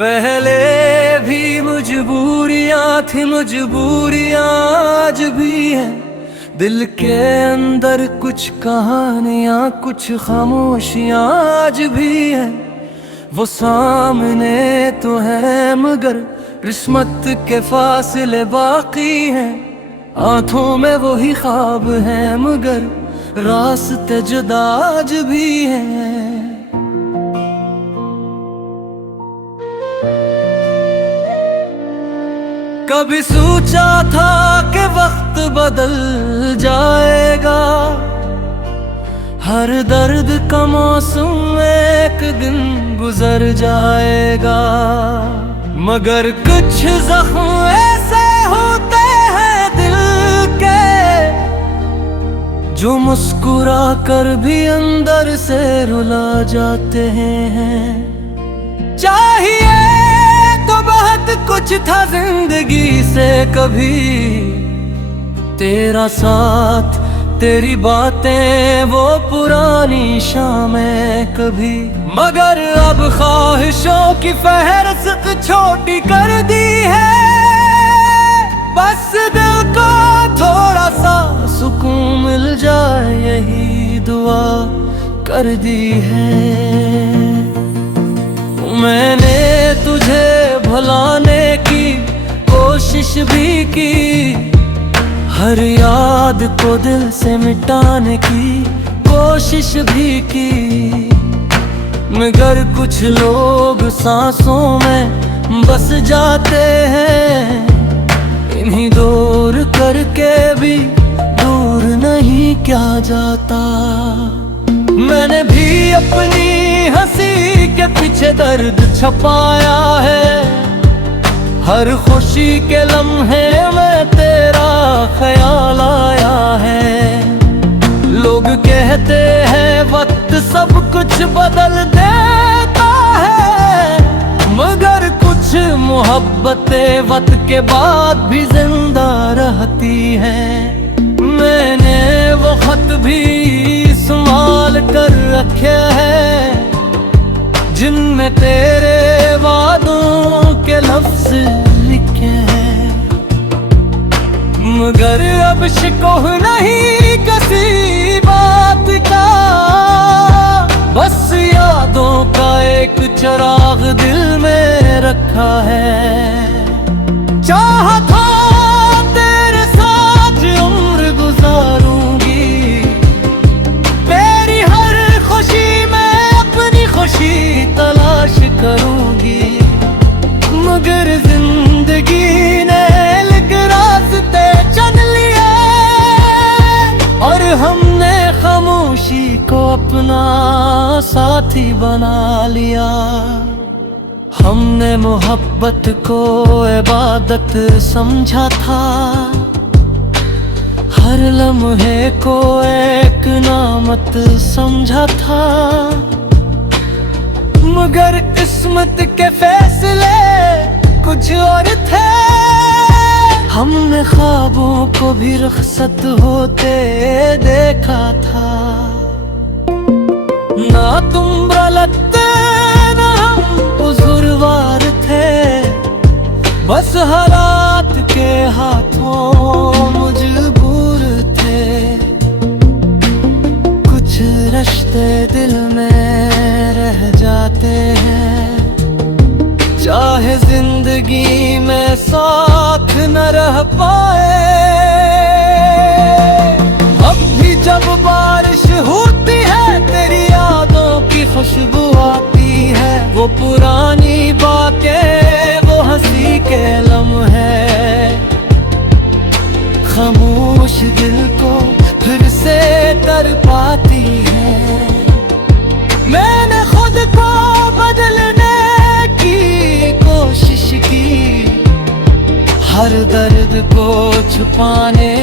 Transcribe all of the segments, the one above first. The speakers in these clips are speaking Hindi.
पहले भी मजबूरियां थी, मजबूरियां आज भी हैं। दिल के अंदर कुछ कहानियां, कुछ खामोशियां आज भी हैं। वो सामने तो है मगर किस्मत के फासले बाकी हैं। आंखों में वही ख्वाब है मगर रास्ते जुदा आज भी हैं। कभी सोचा था कि वक्त बदल जाएगा, हर दर्द का मौसम एक दिन गुजर जाएगा। मगर कुछ जख्म ऐसे होते हैं दिल के, जो मुस्कुरा कर भी अंदर से रुला जाते हैं। चाहिए तो बहुत कुछ था जिंदगी से, कभी तेरा साथ, तेरी बातें, वो पुरानी शामें कभी। मगर अब ख्वाहिशों की फहरिस्त छोटी कर दी है। बस दिल को थोड़ा सा सुकून मिल जाए, यही दुआ कर दी है। मैंने तुझे भुलाने की कोशिश भी की, हर याद को दिल से मिटाने की कोशिश भी की। मगर कुछ लोग सांसों में बस जाते हैं, इन्हीं दूर करके भी दूर नहीं क्या जाता। मैंने भी अपनी हंसी के पीछे दर्द छपाया है, हर खुशी के लम्हे में तेरा ख्याल आया है। लोग कहते हैं वक्त सब कुछ बदल देता है, मगर कुछ मोहब्बतें वक्त के बाद भी जिंदा रहती हैं। मैंने वो खत भी संभाल कर रखे हैं, जिनमें तेरे वादों के लफ्ज लिखे हैं। मगर अब शिकोह नहीं किसी बात का, बस यादों का एक चिराग दिल में रखा है। चाहा था तेरे साथ उम्र गुजारूंगी, तेरी हर खुशी में अपनी खुशी तलाश करूंगी। मगर जिंदगी ने अलग रास्ते चुन लिए, और हमने खामोशी को अपना साथी बना लिया। हमने मोहब्बत को इबादत समझा था, हर लम्हे को एक नामत समझा था। मगर किस्मत के फैसले कुछ और थे, हमने ख्वाबों को भी रुखसत होते देखा था। ना तुम रलते ना हम बुजुर्गवार थे, बस हालात के हाथों मजबूर थे। कुछ रिश्ते दिल में रह जाते हैं, चाहे जिंदगी में साथ न रह पाए। अब भी जब बारिश होती है, तेरी यादों की खुशबू आती है। वो पुरानी बातें, वो हंसी के लम्हे, खामोश दिल को फिर से तड़पाती है। मैंने खुद को बदलने की कोशिश की, हर दर्द को छुपाने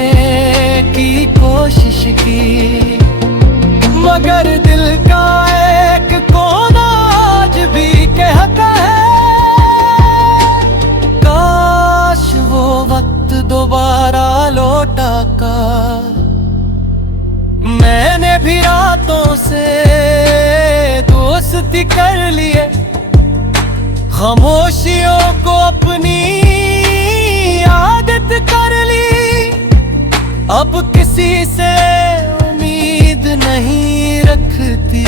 की कोशिश की। मगर दिल का एक कोना आज भी कहता है, काश वो वक्त दोबारा लौटा कर। मैंने भी रातों से दोस्ती कर लिए, खामोशियों को अपनी आदत कर ली, अब किसी से उम्मीद नहीं रखती,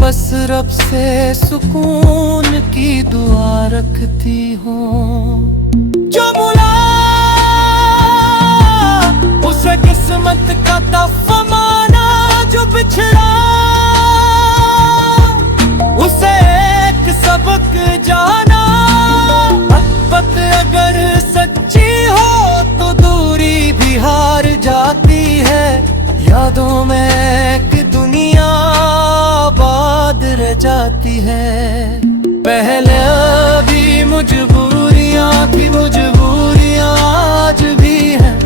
बस रब से सुकून की दुआ रखती हूँ। जो मुला उसे किस्मत का तोहफा माना, जो बिछड़ा उसे एक सबक जाना। मोहब्बत अगर सच्ची हो तो दूरी भी हार जाती है, यादों में एक दुनिया आबाद रह जाती है। पहले भी मजबूरियां थी, मजबूरियां आज भी हैं,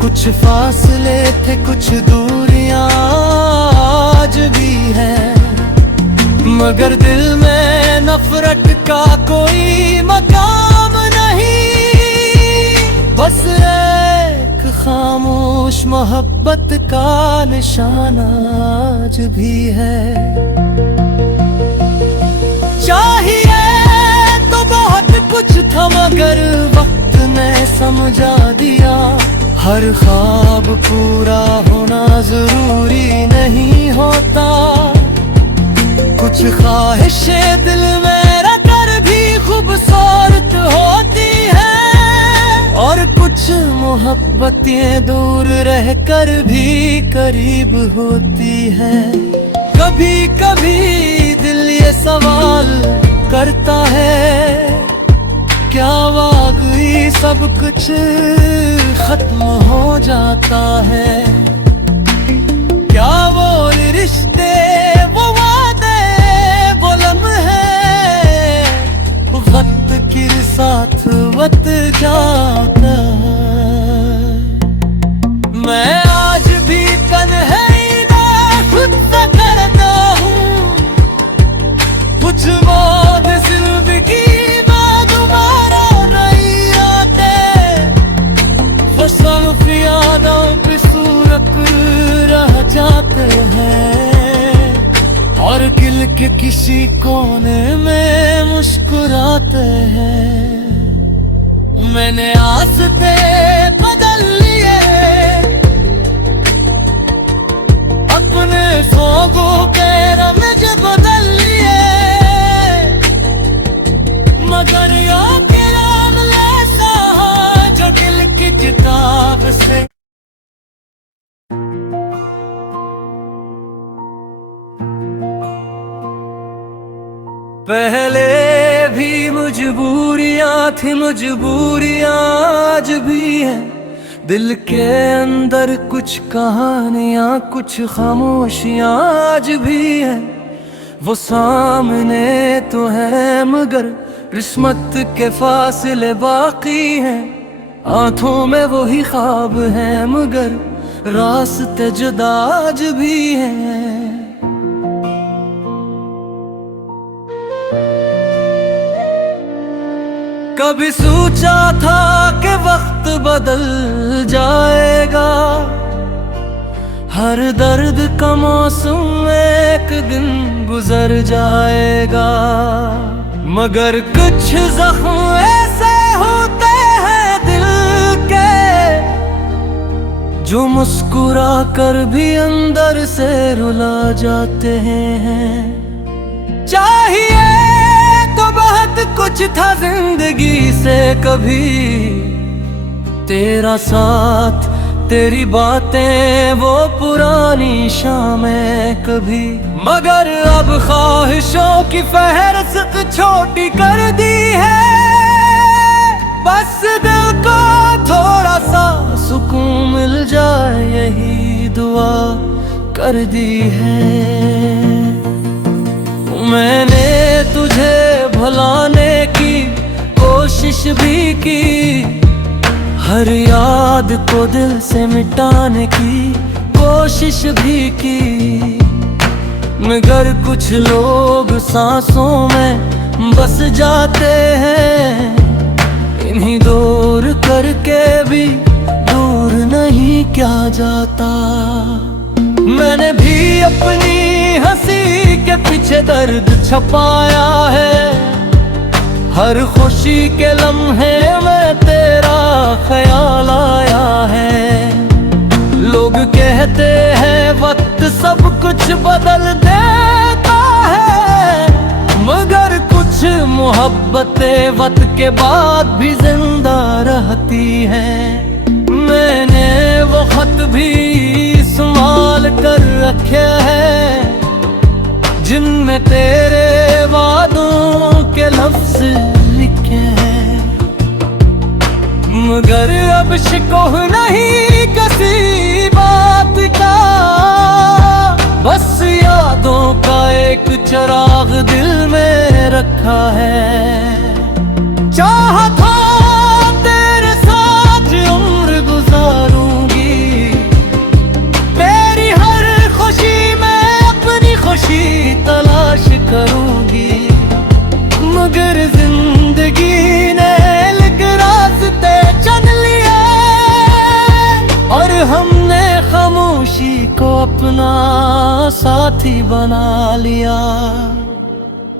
कुछ फासले थे कुछ दूरियां आज भी हैं, मगर दिल में नफरत का कोई मकाम नहीं, बस एक खामोश मोहब्बत का निशान आज भी है। चाहिए तो बहुत कुछ था मगर वक्त ने समझा दिया, हर ख्वाब पूरा होना जरूरी नहीं होता, कुछ ख्वाहिशें दिल में रखकर भी खूबसूरत होती है, और कुछ मोहब्बतें दूर रहकर भी करीब होती है। कभी कभी दिल ये सवाल करता है, क्या वाकई सब कुछ खत्म हो जाता है? क्या वो रिश्ते वो वादे वो लम्हे वक्त के साथ वक्त जाता है? मैं आज भी तन्हाई में खुद से करता हूँ, कुछ बात जिंदगी में दोबारा नहीं आते, सिर्फ यादों पे सूरत रह जाते हैं, और दिल के किसी कोने में मुस्कुराते हैं। मैंने आस्ते बदल लिए, अपने शौकों के रमज बदल लिए, मगर याद ऐसा जो दिल की किताब से। पहले भी मजबूरियां थी, मजबूरियां आज भी हैं, दिल के अंदर कुछ कहानियां कुछ खामोशियां आज भी हैं, वो सामने तो है मगर किस्मत के फासले बाकी हैं, आंखों में वही ख्वाब हैं मगर रास्ते जुदा आज भी हैं। कभी सोचा था कि वक्त बदल जाएगा, हर दर्द का मौसम एक दिन गुजर जाएगा, मगर कुछ जख्म ऐसे होते हैं दिल के जो मुस्कुरा कर भी अंदर से रुला जाते हैं। चाहिए तो बहुत कुछ था जिंदगी से, कभी तेरा साथ तेरी बातें वो पुरानी शामें कभी, मगर अब ख्वाहिशों की फहरिस्त छोटी कर दी है, बस दिल को थोड़ा सा सुकून मिल जाए यही दुआ कर दी है। मैंने तुझे भुलाने की कोशिश भी की, हर याद को दिल से मिटाने की कोशिश भी की, मगर कुछ लोग सांसों में बस जाते हैं, इन्हीं दूर करके भी दूर नहीं क्या जाता। मैंने भी अपनी हंसी के पीछे दर्द छपाया है, हर खुशी के लम्हे में तेरा ख्याल आया है। लोग कहते हैं वक्त सब कुछ बदल देता है, मगर कुछ मोहब्बतें वक्त के बाद भी जिंदा रहती हैं। मैंने वो खत भी संभाल कर रखे हैं, जिनमें तेरे वादों के लफ्ज लिखे हैं। मगर अब शिकोह नहीं किसी बात का, बस यादों का एक चिराग दिल में रखा है। चाहा था तेरे साथ उम्र गुजारूंगी, तेरी हर खुशी में अपनी खुशी तलाश करूंगी, मगर जिंदगी ने एक रास्ते चुन लिए और हमने खामोशी को अपना साथी बना लिया।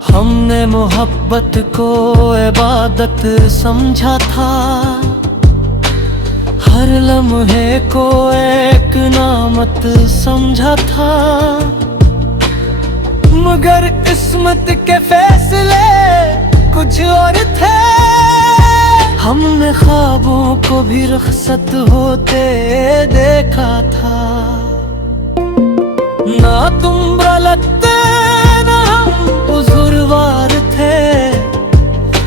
हमने मोहब्बत को इबादत समझा था, हर लम्हे को एक नामत समझा था, मगर किस्मत के फैसले कुछ और थे। हमने ख्वाबों को भी रुखसत होते देखा था, ना तुम लगते ना हम बुजुर्गवार थे,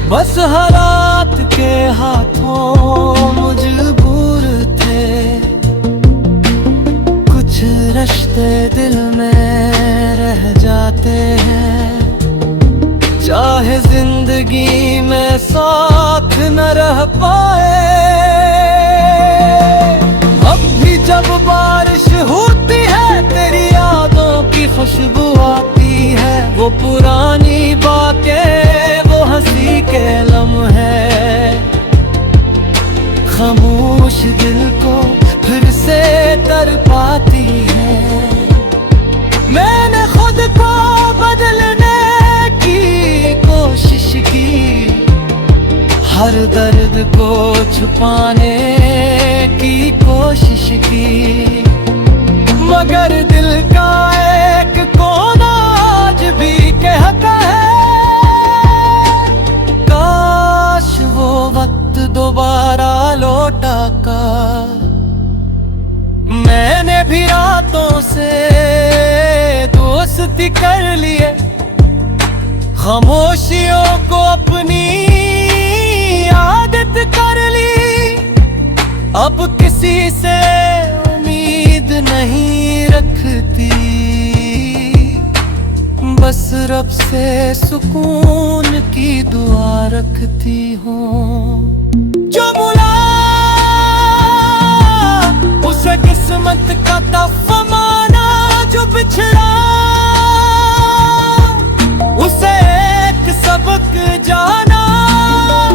बस हालात के हाथों मजबूर थे। कुछ रिश्ते दिल में रह जाते हैं, चाहे जिंदगी में साथ न रह पाए। अब भी जब बारिश होती है तेरी यादों की खुशबू आती है, वो पुरानी बातें वो हंसी के लम्हे, खामोश दिल को फिर से तड़पाती है। मैंने खुद को बदलने की कोशिश की, हर दर्द को छुपाने की कोशिश की, मगर दिल का एक कोना आज भी कहता है, काश वो वक्त दोबारा लौटा कर। मैंने भी रातों से दोस्ती कर लिए, खामोशियों को अपनी आदत कर ली। अब किसी से उम्मीद नहीं रखती, बस रब से सुकून की दुआ रखती हूँ। जो मुला उसे किस्मत का तोहफा माना, जो बिछड़ा उसे एक सबक जाना।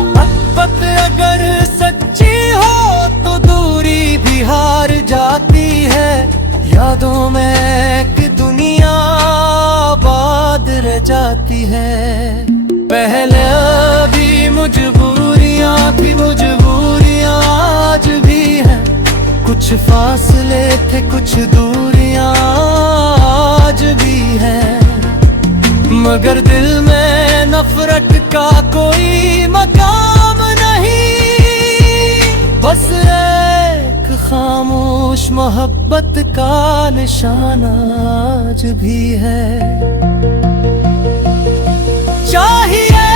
मोहब्बत अगर सच्ची हो तो दूरी भी हार जाती है, यादों में एक दुनिया आबाद रह जाती है। पहले भी मजबूरियां थी, मजबूरियां आज भी हैं, कुछ फासले थे कुछ दूरियां आज भी हैं, मगर दिल में नफरत का कोई मकाम नहीं, बस एक खामोश मोहब्बत का निशान आज भी है। चाहिए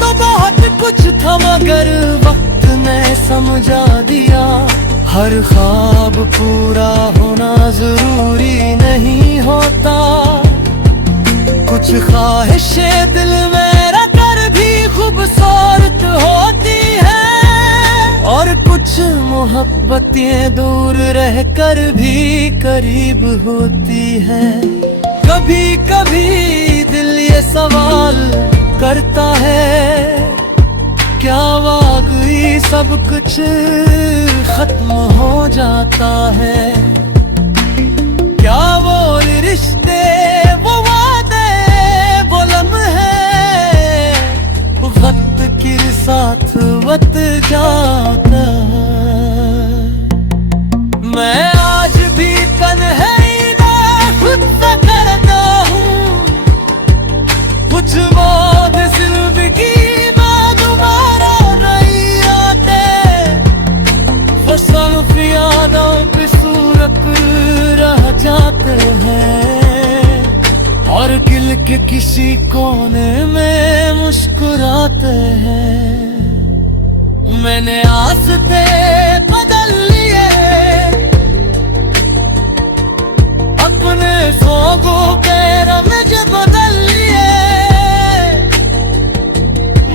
तो बहुत कुछ था मगर वक्त ने समझा दिया, हर ख्वाब पूरा होना जरूरी नहीं होता। कुछ ख्वाहिशें दिल में रखकर भी खूबसूरत होती है, और कुछ मोहब्बतें दूर रहकर भी करीब होती है। कभी कभी दिल ये सवाल करता है, क्या वाकई सब कुछ खत्म हो जाता है? क्या वो रिश्ते साथ वत जाता है। मैं आज भी कन्हैया खुद से करता हूँ, कुछ मौत जिंदगी में दोबारा नहीं आते। वो सब यादों पे सूरत रह जाते हैं, और दिल के किसी कोने में मुस्कुराते हैं। मैंने आस्ते बदल लिए, अपने सोगों पे रमज बदल लिए,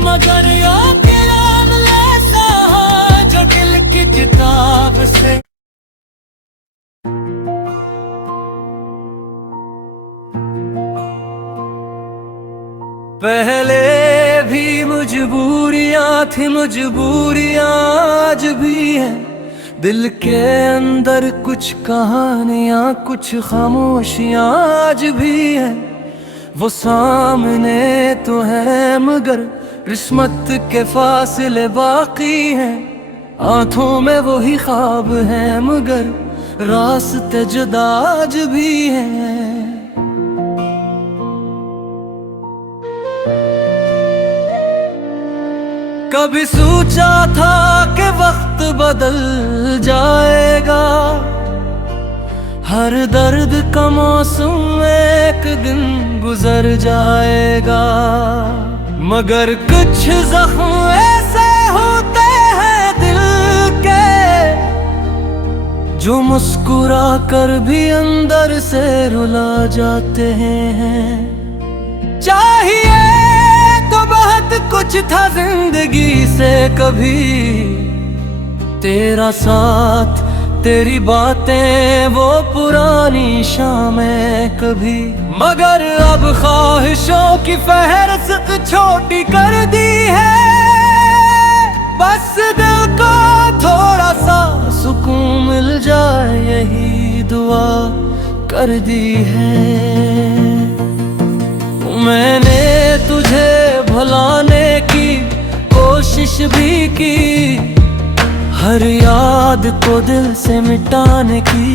मगर याद नाम ऐसा जो दिल की किताब से। पहले भी मजबूरियां थी, मजबूरियां आज भी है। दिल के अंदर कुछ कहानियां, कुछ खामोशियां आज भी है। वो सामने तो है मगर किस्मत के फासले बाकी हैं। आंखों में वही ख्वाब है मगर रास्ते जुदा आज भी हैं। कभी सोचा था कि वक्त बदल जाएगा, हर दर्द का मौसम एक दिन गुजर जाएगा। मगर कुछ जख्म ऐसे होते हैं दिल के, जो मुस्कुरा कर भी अंदर से रुला जाते हैं। चाहिए तो बहुत कुछ था जिंदगी से, कभी तेरा साथ, तेरी बातें, वो पुरानी शामें कभी। मगर अब ख्वाहिशों की फहरिस्त छोटी कर दी है, बस दिल को थोड़ा सा सुकून मिल जाए यही दुआ कर दी है। मैंने तुझे भुलाने की कोशिश भी की, हर याद को दिल से मिटाने की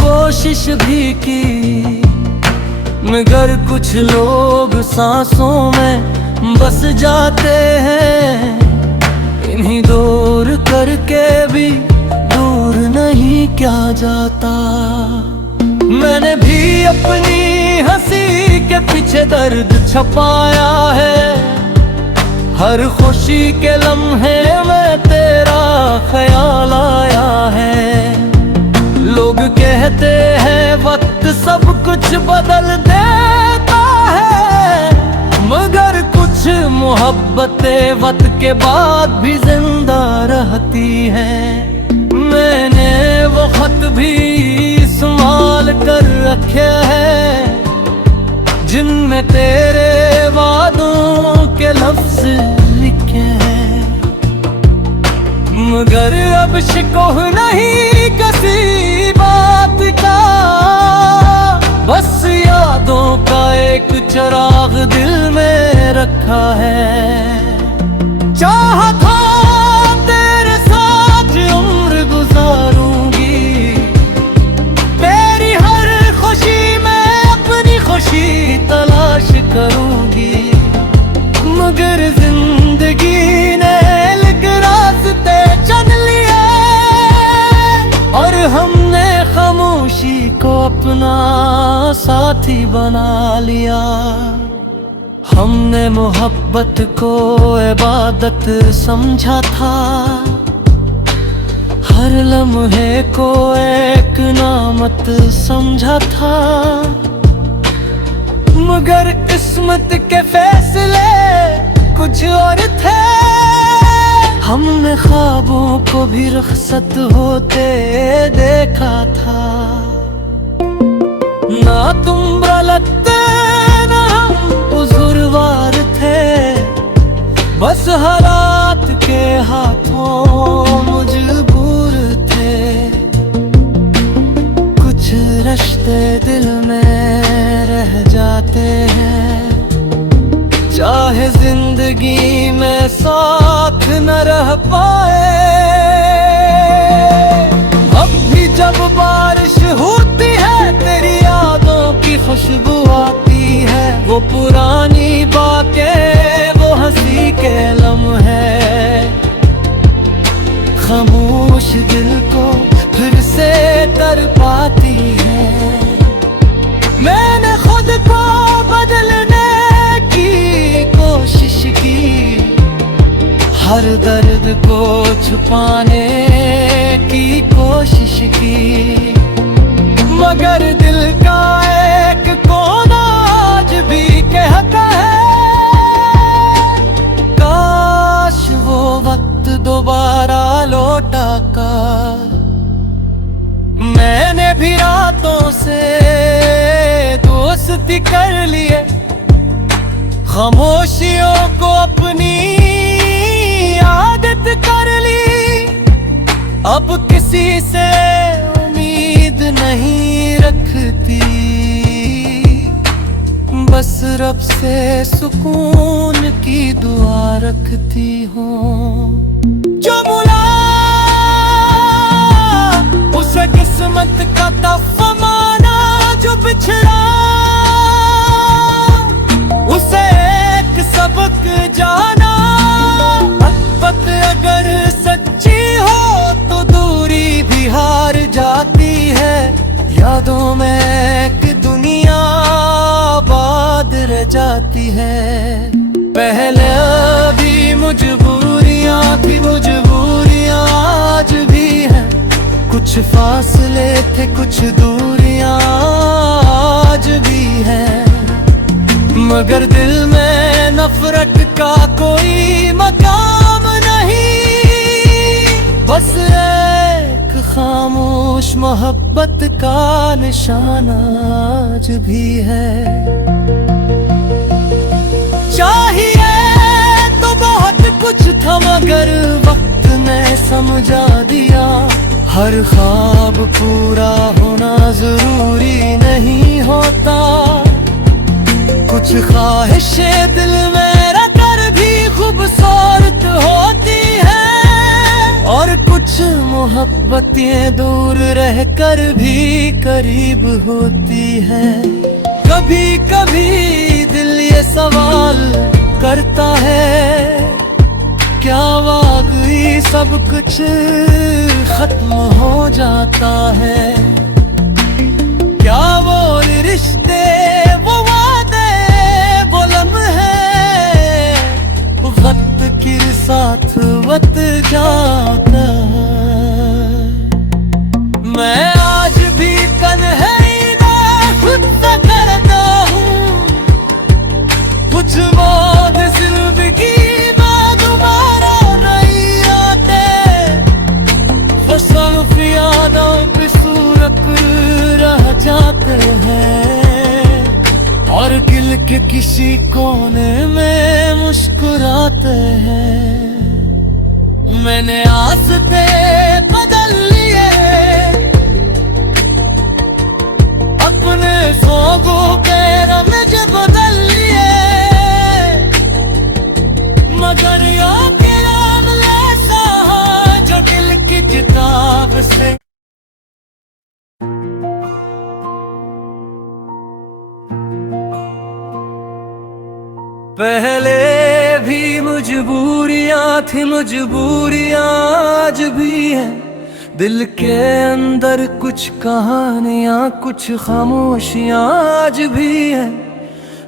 कोशिश भी की। मगर कुछ लोग सांसों में बस जाते हैं, इन्हीं दूर करके भी दूर नहीं क्या जाता। मैंने भी अपनी हंसी के पीछे दर्द छपाया है, हर खुशी के लम्हे में तेरा ख्याल आया है। लोग कहते हैं वक्त सब कुछ बदल देता है, मगर कुछ मोहब्बतें वक्त के बाद भी जिंदा रहती हैं। मैंने वो खत भी संभाल कर रखे हैं, जिनमें तेरे वादों के लफ्ज लिखे हैं। मगर अब शिकवा नहीं किसी बात का, बस यादों का एक चिराग दिल में रखा है। चाहा था तेरे साथ उम्र गुजारूंगी, तेरी हर खुशी में अपनी खुशी तलाश करूंगी। मगर जिंदगी ने एक रास्ते चुन लिए, और हमने खामोशी को अपना साथी बना लिया। हमने मोहब्बत को इबादत समझा था, हर लम्हे को एक नामत समझा था। मगर किस्मत के फैसले कुछ और थे, हमने ख्वाबों को भी रुखसत होते देखा था। ना तुम गलत ना हम बुजुर्गवार थे, बस हालात के हाथों मजबूर थे। कुछ रिश्ते दिल में रह जाते हैं, चाहे जिंदगी जिंदगी में साथ न रह पाए। अब भी जब बारिश होती है तेरी यादों की खुशबू आती है। वो पुरानी बातें, वो हंसी के लम्हे, खामोश दिल को फिर से तड़पाती है। मैंने खुद को बदलने की कोशिश की, हर दर्द को छुपाने की कोशिश की, मगर दिल का एक कोना आज भी कहता है काश वो वक्त दोबारा लौटा कर। मैंने भी रातों से दोस्ती कर लिए, खामोशियों को अपनी आदत कर ली। अब किसी से उम्मीद नहीं रखती, बस रब से सुकून की दुआ रखती हूँ। जो मुला उसे किस्मत का तोहफा माना, जो बिछड़ा उसे एक सबक जाना। मोहब्बत अगर सच्ची हो तो दूरी भी हार जाती है। यादों में एक दुनिया आबाद रह जाती है। पहले भी मजबूरियां थी, मजबूरियां आज भी हैं। कुछ फासले थे, कुछ दूरियां आज भी हैं, मगर दिल में नफरत का कोई मकाम नहीं। बस एक खामोश मोहब्बत का निशान आज भी है। चाहिए तो बहुत कुछ था, मगर वक्त ने समझा दिया हर ख्वाब पूरा होना जरूरी नहीं होता। कुछ ख्वाहिशें दिल में रखकर भी खूबसूरत होती है, और कुछ मोहब्बतें दूर रहकर भी करीब होती है। कभी कभी दिल ये सवाल करता है क्या वाकई सब कुछ खत्म हो जाता है? क्या वो रिश्ते, वो वादे, वो लम्हे वक्त के साथ वक्त जाता है? मैं आज भी तन्हाई में खुद से करता हूँ, कुछ मौत जिंदगी यादों पे सूरत रह जाते हैं, और दिल के किसी कोने में मुस्कुराते हैं। मैंने आस्ते बदल लिए, अपने सोगों पे रमज बदल लिए, मगर के नाम ऐसा जो दिल की किताब से। पहले भी मजबूरियां थी, मजबूरियां आज भी हैं। दिल के अंदर कुछ कहानियां, कुछ खामोशियां आज भी हैं।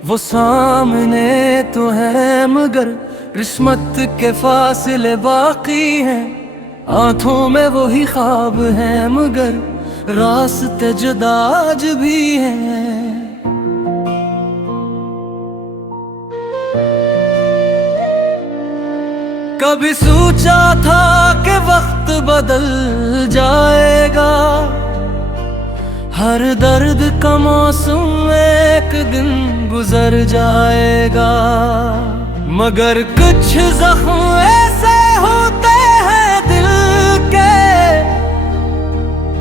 वो सामने तो है मगर किस्मत के फासले बाकी हैं। आंखों में वही ख्वाब हैं मगर रास्ते जुदा आज भी हैं। कभी सोचा था कि वक्त बदल जाएगा, हर दर्द का मौसम एक दिन गुजर जाएगा, मगर कुछ जख्म ऐसे होते हैं दिल के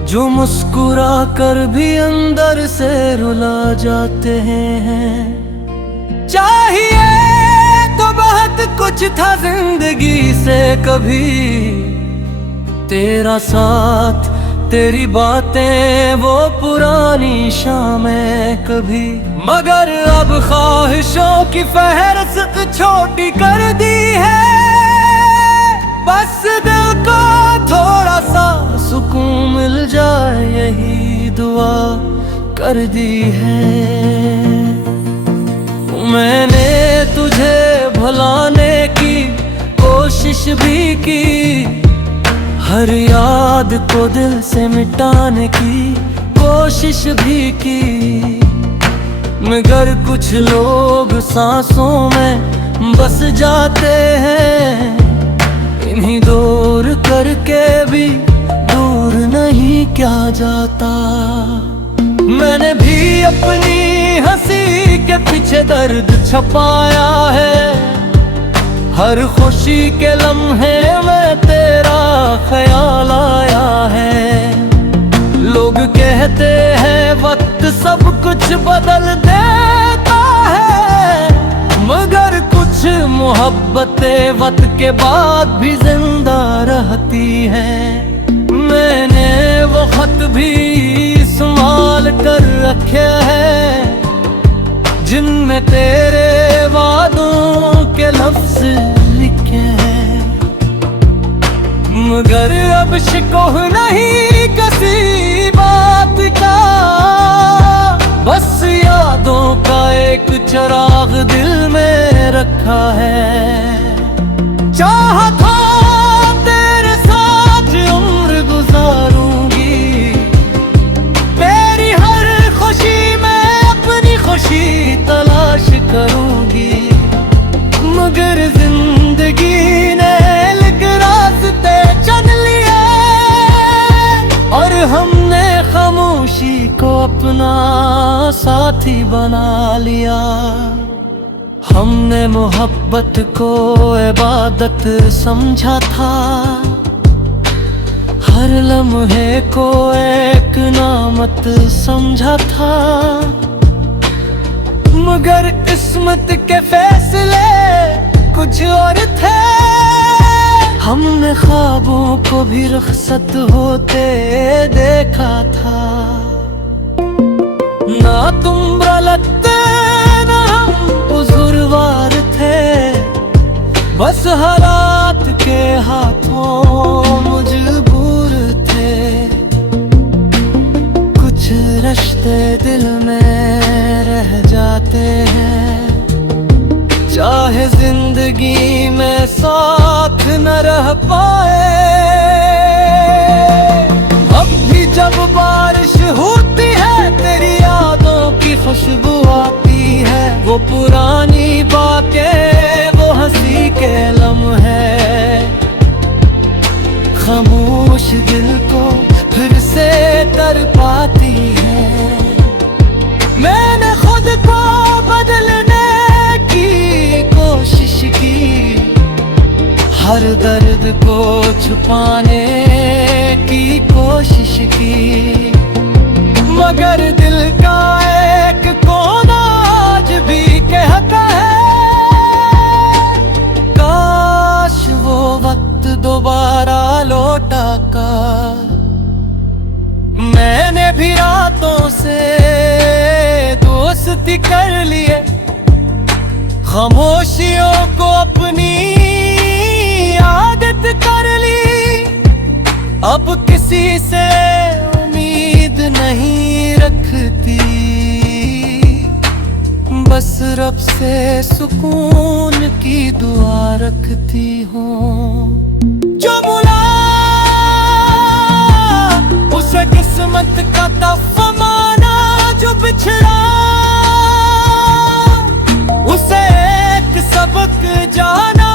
जो मुस्कुरा कर भी अंदर से रुला जाते हैं। चाहिए तो बहुत कुछ था जिंदगी से कभी, तेरा साथ तेरी बातें वो पुरानी शामें कभी। मगर अब ख्वाहिशों की फहरिस्त छोटी कर दी है, बस दिल को थोड़ा सा सुकून मिल जाए यही दुआ कर दी है। मैंने तुझे भुलाने की कोशिश भी की, हर याद को दिल से मिटाने की कोशिश भी की, मगर कुछ लोग सांसों में बस जाते हैं, इन्हीं दूर करके भी दूर नहीं क्या जाता। मैंने भी अपनी हंसी के पीछे दर्द छुपाया है, हर खुशी के लम्हे में तेरा ख्याल आया है। लोग कहते हैं वक्त सब कुछ बदल देता है, मगर कुछ मोहब्बतें वक्त के बाद भी जिंदा रहती हैं। मैंने वो खत भी संभाल कर रखे हैं, जिनमें तेरे वादों के लफ्ज लिखे हैं, मगर अब शिकवा नहीं किसी बात का, बस यादों का एक चिराग दिल में रखा है। चाहा था तेरे साथ उम्र गुजारूंगी, तेरी हर खुशी में अपनी खुशी तलाश करूंगी, मगर जिंदगी ने अलग रास्ते चुन लिए और हमने खामोशी को अपना साथी बना लिया। हमने मोहब्बत को इबादत समझा था, हर लम्हे को एक नामत समझा था, मगर किस्मत के फैसले कुछ और थे। हमने ख्वाबों को भी रुखसत होते देखा था, ना तुम रलते ना हम बुजुर्गवार थे, बस हालात के हाथों मजबूर थे। कुछ रिश्ते दिल में रह जाते हैं, चाहे जिंदगी में साथ न रह पाए। अब भी जब बारिश होती है तेरी यादों की खुशबू आती है, वो पुरानी बातें वो हंसी के लम्हे खामोश दिल को फिर से तड़पाती है। मैंने खुद को बदलने की कोशिश की, हर दर्द को छुपाने की कोशिश की, मगर दिल का एक कोना आज भी कहता है, काश वो वक्त दोबारा लौटा कर। मैंने भी रातों से दोस्ती कर लिए, खामोशियों को अपनी आदत कर ली, अब किसी से उम्मीद नहीं रखती, बस रब से सुकून की दुआ रखती हूँ। जो मुला उसे किस्मत का तोहफा माना, जो बिछड़ा उसे एक सबक जाना।